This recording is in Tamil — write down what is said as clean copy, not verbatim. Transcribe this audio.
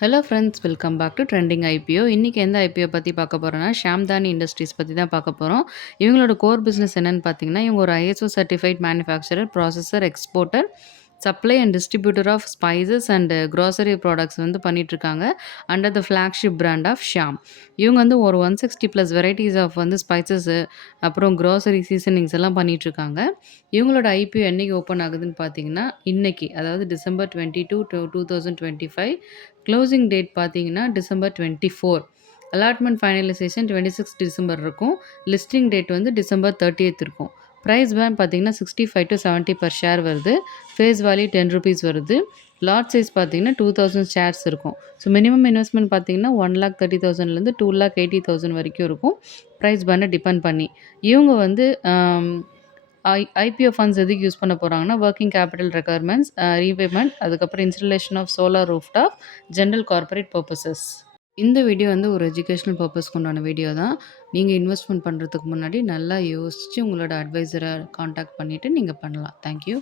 Hello friends, welcome back to trending IPO. இன்னைக்கு எந்த ஐபிஓ பத்தி பார்க்க போறோம்னா, ஷாம்தானி இண்டஸ்ட்ரீஸ் பத்தி தான் பார்க்க போறோம். இவங்களோட கோர் பிசினஸ் என்னன்னு பார்த்தீங்கன்னா, இவங்க ஒரு ISO certified manufacturer, processor, exporter, supply and distributor of spices and grocery products வந்து பண்ணிட்டுருக்காங்க. Under the flagship brand of Sham. இவங்க வந்து ஒரு 160 ப்ளஸ் வெரைட்டீஸ் ஆஃப் வந்து ஸ்பைசஸு, அப்புறம் கிராசரி சீசனிங்ஸ் எல்லாம் பண்ணிட்டுருக்காங்க. இவங்களோட ஐபிஓ என்னைக்கு ஓப்பன் ஆகுதுன்னு பார்த்தீங்கன்னா, இன்னைக்கு, அதாவது டிசம்பர் 22 to 2025. க்ளோசிங் டேட் பார்த்தீங்கன்னா, டிசம்பர் 24. அலாட்மெண்ட் ஃபைனலைசேஷன் 26 டிசம்பர் இருக்கும். லிஸ்டிங் டேட் வந்து டிசம்பர் 30th இருக்கும். பிரைஸ் பேண்ட் பார்த்தீங்கன்னா 65 to 70 பர் ஷேர் வருது. ஃபேஸ் வேல்யூ ₹10 வருது. லாட் சைஸ் பார்த்தீங்கன்னா 2000 ஷேர்ஸ் இருக்கும். ஸோ மினிமம் இன்வெஸ்ட்மெண்ட் பார்த்தீங்கன்னா 1,30,000லேருந்து 2,80,000 வரைக்கும் இருக்கும். பிரைஸ் பேண்டை டிபெண்ட் பண்ணி. இவங்க வந்து ஐபிஓ ஃபண்ட்ஸ் எதுக்கு யூஸ் பண்ண போகிறாங்கன்னா, ஒர்க்கிங் கேபிட்டல் ரெக்யர்மெண்ட்ஸ், ரீபேமெண்ட், அதுக்கப்புறம் installation of solar rooftop, general corporate purposes. இந்த வீடியோ வந்து ஒரு எஜுகேஷனல் பர்ப்பஸ்க்கு உண்டான வீடியோ தான். நீங்கள் இன்வெஸ்ட்மெண்ட் பண்ணுறதுக்கு முன்னாடி நல்லா யோசித்து உங்களோட அட்வைசரை காண்டாக்ட் பண்ணிவிட்டு நீங்கள் பண்ணலாம். தேங்க்யூ.